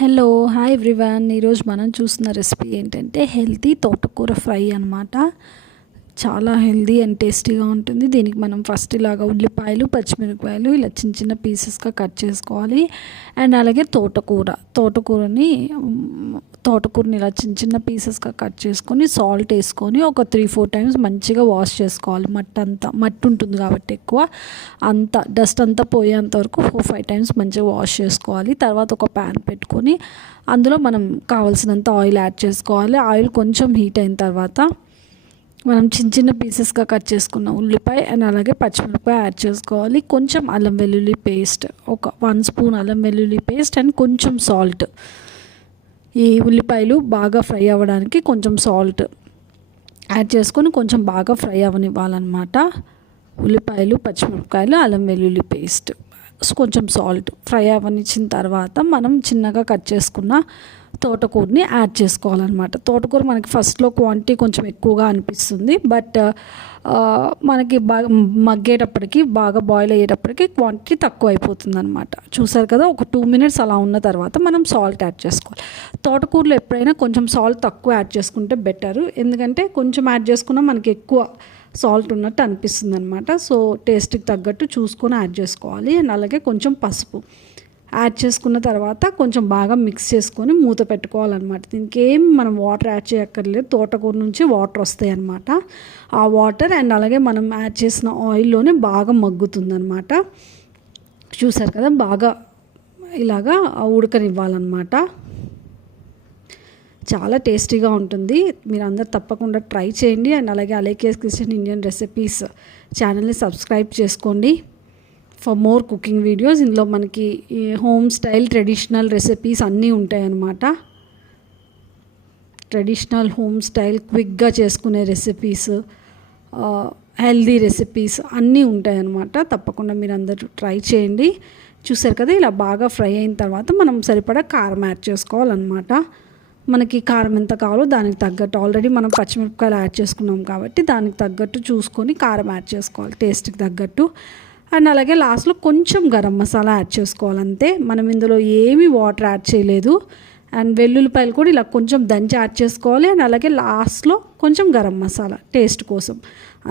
Hello hi everyone. ఈరోజు మనం చూస్తున్న రెసిపీ ఏంటంటే హెల్తీ తోటకూర ఫ్రై అనమాట. చాలా హెల్తీ అండ్ టేస్టీగా ఉంటుంది. దీనికి మనం ఫస్ట్ ఇలాగా ఉల్లిపాయలు పచ్చిమిరపకాయలు ఇలా చిన్న చిన్న పీసెస్గా కట్ చేసుకోవాలి. అండ్ అలాగే తోటకూరని ఇలా చిన్న చిన్న పీసెస్గా కట్ చేసుకొని సాల్ట్ వేసుకొని ఒక 3-4 టైమ్స్ మంచిగా వాష్ చేసుకోవాలి. మట్టి ఉంటుంది కాబట్టి ఎక్కువ డస్ట్ అంతా పోయేంత వరకు 4-5 టైమ్స్ మంచిగా వాష్ చేసుకోవాలి. తర్వాత ఒక ప్యాన్ పెట్టుకొని అందులో మనం కావాల్సినంత ఆయిల్ యాడ్ చేసుకోవాలి. ఆయిల్ కొంచెం హీట్ అయిన తర్వాత మనం చిన్న చిన్న పీసెస్గా కట్ చేసుకున్న ఉల్లిపాయ అండ్ అలాగే పచ్చిమిరపకాయ యాడ్ చేసుకోవాలి. కొంచెం అల్లం వెల్లుల్లి పేస్ట్, ఒక 1 స్పూన్ అల్లం వెల్లుల్లి పేస్ట్ అండ్ కొంచెం సాల్ట్. ఈ ఉల్లిపాయలు బాగా ఫ్రై అవ్వడానికి కొంచెం సాల్ట్ యాడ్ చేసుకొని కొంచెం బాగా ఫ్రై అవ్వనివ్వాలన్నమాట. ఉల్లిపాయలు పచ్చిమిరపకాయలు అల్లం వెల్లుల్లి పేస్ట్ కొంచెం సాల్ట్ ఫ్రై అవ్వనిచ్చిన తర్వాత మనం చిన్నగా కట్ చేసుకున్న తోటకూరని యాడ్ చేసుకోవాలన్నమాట. తోటకూర మనకి ఫస్ట్లో క్వాంటిటీ కొంచెం ఎక్కువగా అనిపిస్తుంది, బట్ మనకి బాగా మగ్గేటప్పటికి బాగా బాయిల్ అయ్యేటప్పటికి క్వాంటిటీ తక్కువ అయిపోతుంది అనమాట. చూసారు కదా, ఒక 2 మినిట్స్ అలా ఉన్న తర్వాత మనం సాల్ట్ యాడ్ చేసుకోవాలి. తోటకూరలో ఎప్పుడైనా కొంచెం సాల్ట్ తక్కువ యాడ్ చేసుకుంటే బెటరు, ఎందుకంటే కొంచెం యాడ్ చేసుకున్నా మనకి ఎక్కువ సాల్ట్ ఉన్నట్టు అనిపిస్తుంది అనమాట. సో టేస్ట్కి తగ్గట్టు చూసుకొని యాడ్ చేసుకోవాలి. అండ్ అలాగే కొంచెం పసుపు యాడ్ చేసుకున్న తర్వాత కొంచెం బాగా మిక్స్ చేసుకొని మూత పెట్టుకోవాలన్నమాట. దీనికి ఏం మనం వాటర్ యాడ్ చేయక్కర్లేదు, తోటకూర నుంచి వాటర్ వస్తాయి అన్నమాట. ఆ వాటర్ అండ్ అలాగే మనం యాడ్ చేసిన ఆయిల్లోనే బాగా మగ్గుతుందన్నమాట. చూసారు కదా, బాగా ఇలాగా ఉడకనివ్వాలన్నమాట. చాలా టేస్టీగా ఉంటుంది. మీరు అందరు తప్పకుండా ట్రై చేయండి. అండ్ అలాగే అలేకేస్ కిచెన్ ఇండియన్ రెసిపీస్ ఛానల్ని సబ్స్క్రైబ్ చేసుకోండి ఫర్ మోర్ కుకింగ్ వీడియోస్. ఇందులో మనకి హోమ్ స్టైల్ ట్రెడిషనల్ రెసిపీస్ అన్నీ ఉంటాయన్నమాట. ట్రెడిషనల్ హోమ్ స్టైల్ క్విక్గా చేసుకునే రెసిపీస్, హెల్దీ రెసిపీస్ అన్నీ ఉంటాయన్నమాట. తప్పకుండా మీరు అందరూ ట్రై చేయండి. చూసారు కదా, ఇలా బాగా ఫ్రై అయిన తర్వాత మనం సరిపడా కారం యాడ్ చేసుకోవాలన్నమాట. మనకి కారం ఎంత కావాలో దానికి తగ్గట్టు, ఆల్రెడీ మనం పచ్చిమిరపకాయలు యాడ్ చేసుకున్నాం కాబట్టి దానికి తగ్గట్టు చూసుకొని కారం యాడ్ చేసుకోవాలి టేస్ట్కి తగ్గట్టు. అండ్ అలాగే లాస్ట్లో కొంచెం గరం మసాలా యాడ్ చేసుకోవాలి, అంతే. మనం ఇందులో ఏమీ వాటర్ యాడ్ చేయలేదు. అండ్ వెల్లుల్లిపాయలు కూడా ఇలా కొంచెం దంచి యాడ్ చేసుకోవాలి. అండ్ అలాగే లాస్ట్లో కొంచెం గరం మసాలా టేస్ట్ కోసం,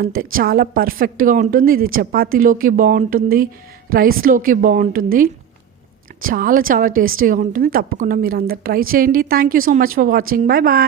అంతే. చాలా పర్ఫెక్ట్గా ఉంటుంది. ఇది చపాతీలోకి బాగుంటుంది, రైస్లోకి బాగుంటుంది. చాలా చాలా టేస్టీగా ఉంటుంది. తప్పకుండా మీరు అందరు ట్రై చేయండి. Thank you so much for watching. Bye bye.